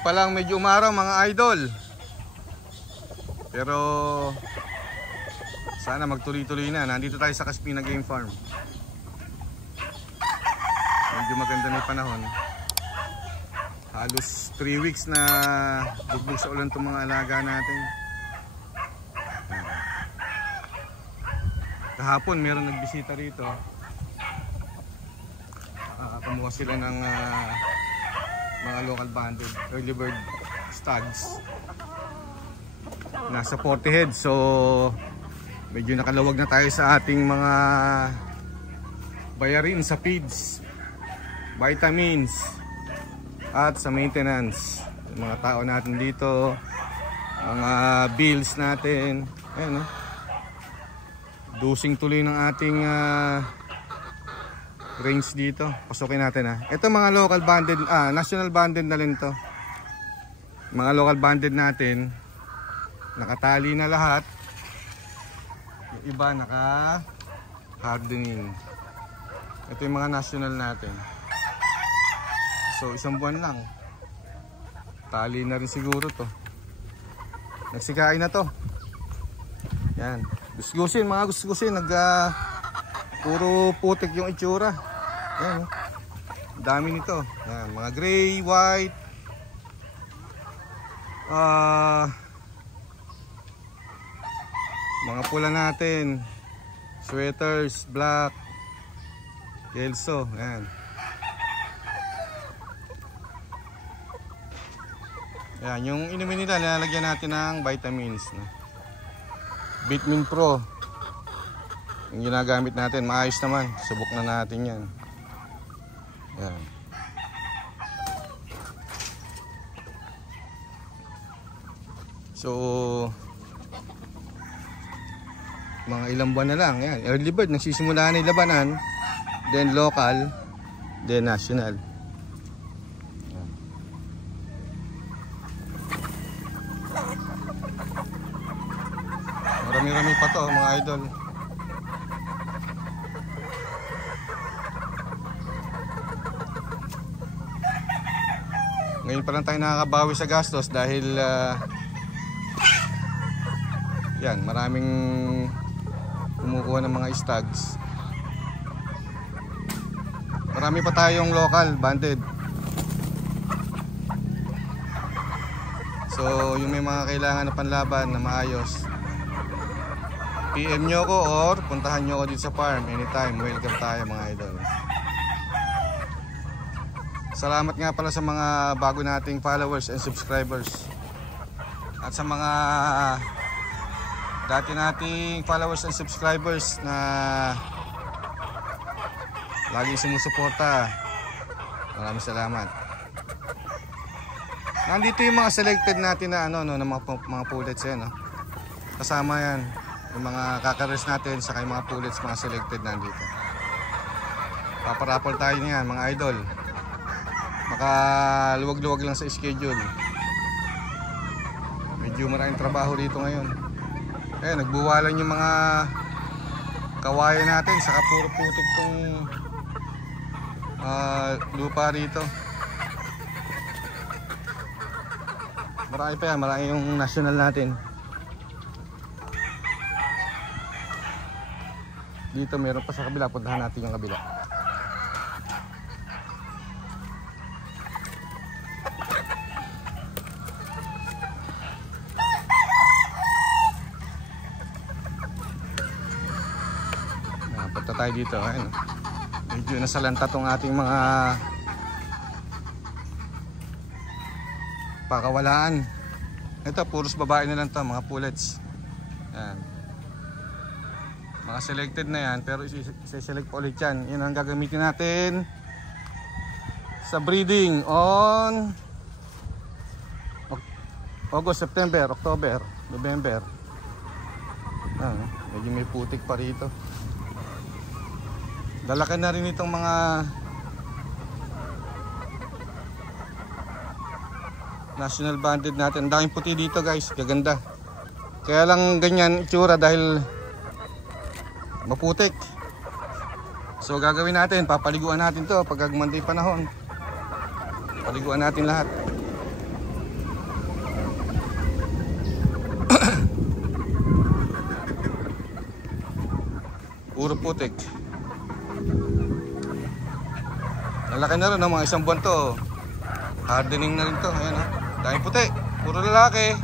Ngayon pa lang medyo umaraw mga idol. Pero sana magtuloy-tuloy na. Nandito tayo sa Caspina Game Farm. Medyo maganda na yung panahon. Halos 3 weeks na bugbog sa ulan itong mga alaga natin. Kahapon meron nagbisita rito. Kumuha sila ng mga local banded early bird stags. Nasa 40 heads, so medyo nakalawag na tayo sa ating mga bayarin sa feeds, vitamins at sa maintenance. Yung mga tao natin dito, mga bills natin, ayan, no? Dosing tuloy ng ating range dito. Pasukin natin, ha. Ito mga local banded, national banded na rin to. Mga local banded natin nakatali na lahat. Yung iba naka hardening. Ito yung mga national natin. So isang buwan lang, tali na rin siguro to. Nagsikain na to. Yan, gusgusin, mga gusgusin. Puro putik yung itsura. Yan, dami nito. Yan, mga gray, white, mga pula natin, sweaters, black, kelso. Yan. Yan, yung inumin nila, nilalagyan natin ng vitamins, no? Vitamin Pro yung ginagamit natin, maayos naman. Subok na natin yan. Yan. So mga ilang buwan na lang. Yan. Early bird, nagsisimula na yung labanan. Then local, then national. Yan. Marami-rami pa to mga idol. Ngayon pa lang tayo nakakabawi sa gastos dahil yan, maraming kumukuha ng mga stags. Marami pa tayong local banded. So yung may mga kailangan na panlaban na maayos, PM nyo ko or puntahan nyo ko dito sa farm anytime. Welcome tayo mga idol. Salamat nga pala sa mga bago nating followers and subscribers. At sa mga dati nating followers and subscribers na laging sumusuporta. Maraming salamat. Nandito yung mga selected natin na ano, no, na mga pullets yan, no? Kasama yan. Yung mga kakares natin sa mga pullets, mga selected nandito. Paparapol tayo niyan mga idol. Makaluwag-luwag lang sa schedule. Medyo maraming trabaho dito ngayon. Nagbuwalan yung mga kawayan natin. Saka puro putik tong lupa rito. Marami pa yan. Marami yung national natin. Dito meron pa sa kabila. Puntahan natin yung kabila. Punta tayo dito. Ayun. Medyo nasalanta tong ating mga pakawalaan. Ito puros babae na lang to, mga pullets. Yan. Mga selected na yan, pero i-select pa ulit yan. Yan ang gagamitin natin sa breeding on August, September, October, November. Medyo may putik pa rito. Dalakan na rin itong mga national banded natin. Ang daming puti dito guys, gaganda. Kaya lang ganyan itsura dahil maputik. So gagawin natin, papaliguan natin to pag gumanda yung panahon. Paliguan natin lahat. Puro putik. Lalaki na rin, mga isang buwan to. Hardening na rin to. Ayan, oh. Daming puti. Puro lalaki.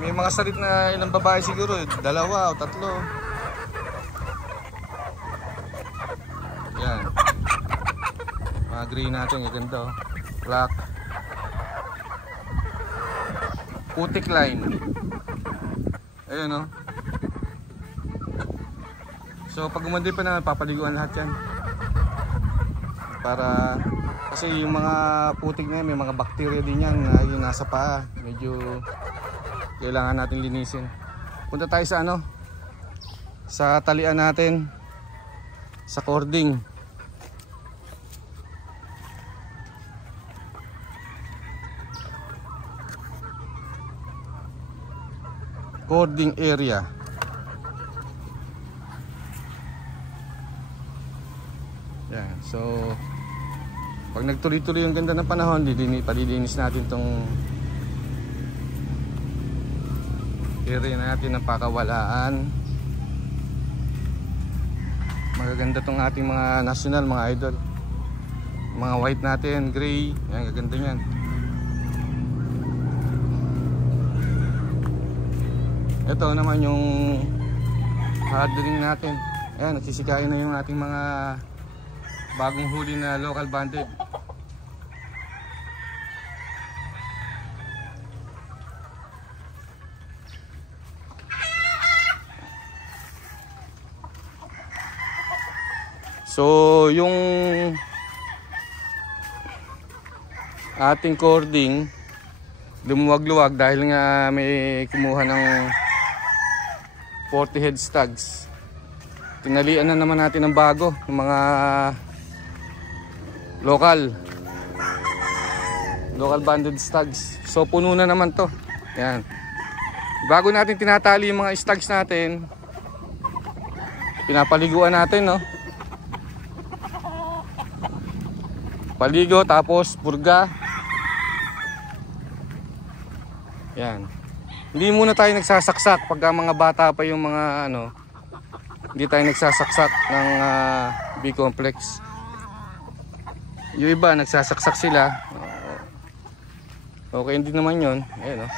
May mga salit na ilang babae siguro. 2 o 3. Yan. Mga green natin. Ganda, oh. Black. Putik line. Ayan, oh. So pag umandi pa na, papaliguan lahat yan. Para, kasi yung mga putik na yan, may mga bakterya din yan na yung nasa paa. Medyo kailangan natin linisin. Punta tayo sa ano, sa talian natin, sa cording. Cording area. Yan, so pag nagtuloy-tuloy yung ganda ng panahon, palilinis natin tong area natin ng pakawalaan. Magaganda tong ating mga national, mga idol. Mga white natin, gray, yan, gaganda yan. Ito naman yung hardening natin. Ayan, nagsisikain na yung ating mga bagong huli na local banded. So yung ating cording lumuwag-luwag dahil nga may kumuha ng 40 head stags. Tinalian na naman natin ng bago, ng mga local banded stags. So puno na naman to. Yan. Bago natin tinatali yung mga stags natin, pinapaliguan natin, no? Paligo, tapos purga. Yan. Hindi muna tayo nagsasaksak pagka mga bata pa yung mga ano. Hindi tayo nagsasaksak ng B-complex. Yung iba nagsasaksak sila. Okay, hindi naman yun. Ayan, oh.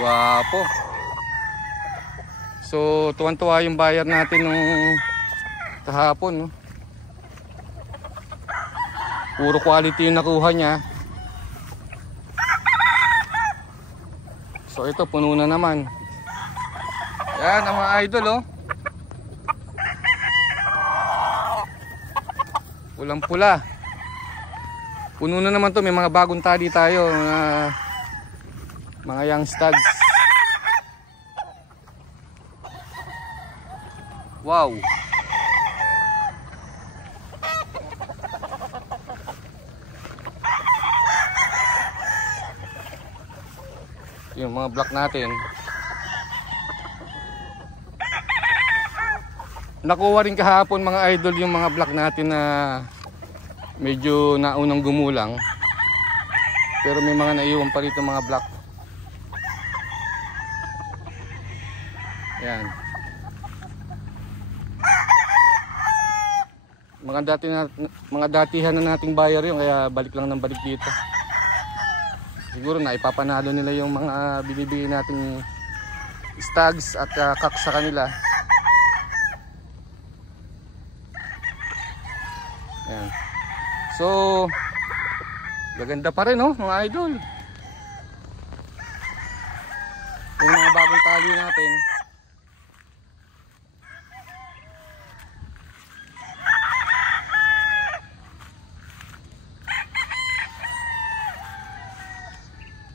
Wapo. So tuwan-tuwa yung buyer natin nung kahapon, no? Puro quality yung nakuha niya. So ito, puno na naman. Yan ang mga idol, oh. Pulang pula. Puno na naman to. May mga bagong tali tayo, mga young stags. Wow. Yung mga black natin. Nakuha rin kahapon, mga idol, yung mga black natin na medyo naunang gumulang. Pero may mga naiwan pa rito mga black. Yan. Mga datihan na nating buyer yun, kaya balik lang ng balik dito. Siguro na ipapanalo nila yung mga binibigay nating stags at kak sa kanila. Yan. So gaganda pa rin, oh, mga idol. Yung mga bagong tali natin.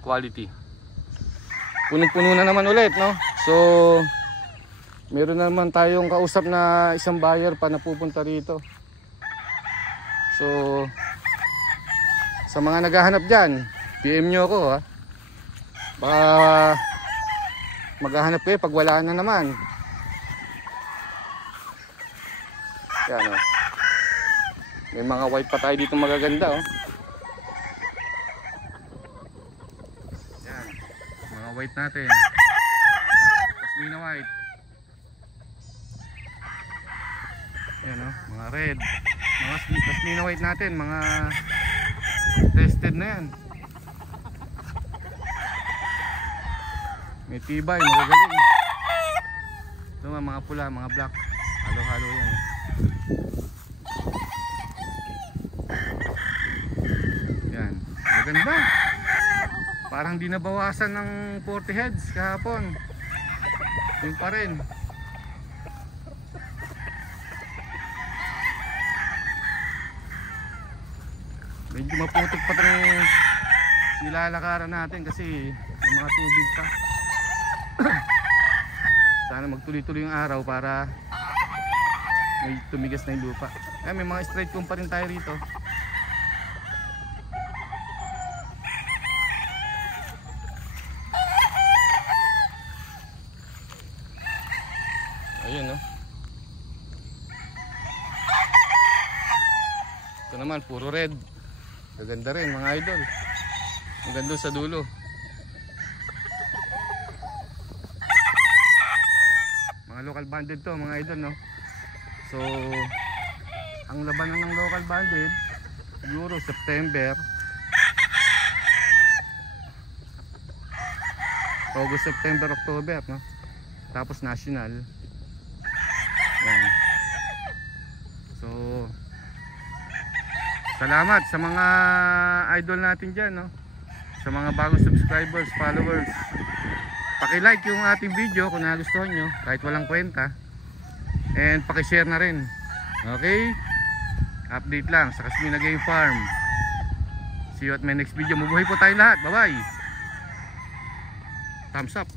Quality. Punong-puno na naman ulit, no? So meron na naman tayong kausap na isang buyer pa na pupunta rito. So sa mga naghahanap dyan, PM nyo ako, ha? Baka maghahanap kayo pag wala na naman. Yan, oh. May mga white pa tayo dito magaganda, oh. Yan, mga white natin. Pashmina white. Yan o, mga red. Mga Pashmina white natin, mga tested na yan. May tibay, magagaling. Ito mga pula, mga black. Halo-halo yan. Yan, maganda. Parang di nabawasan ng 40 heads kahapon. Yun pa rin. Medyo maputik pa itong nilalakaran natin kasi may mga tubig pa. Sana magtuloy-tuloy yung araw para may tumigas na yung lupa. May mga straight comb pa rin tayo rito. Ayun, no? Ito naman puro red. Gaganda rin mga idol. Ang ganda sa dulo. Mga local banded to mga idol, no? So ang labanan ng local banded siguro September, August, September, October, no? Tapos national. Yan. So salamat sa mga idol natin dyan, no? Sa mga bagong subscribers, followers. Paki-like yung ating video kung nagustuhan nyo, kahit walang kwenta. And paki-share na rin. Okay? Update lang sa Kasmina Game Farm. See you at my next video. Mabuhay po tayo lahat. Bye-bye. Thumbs up.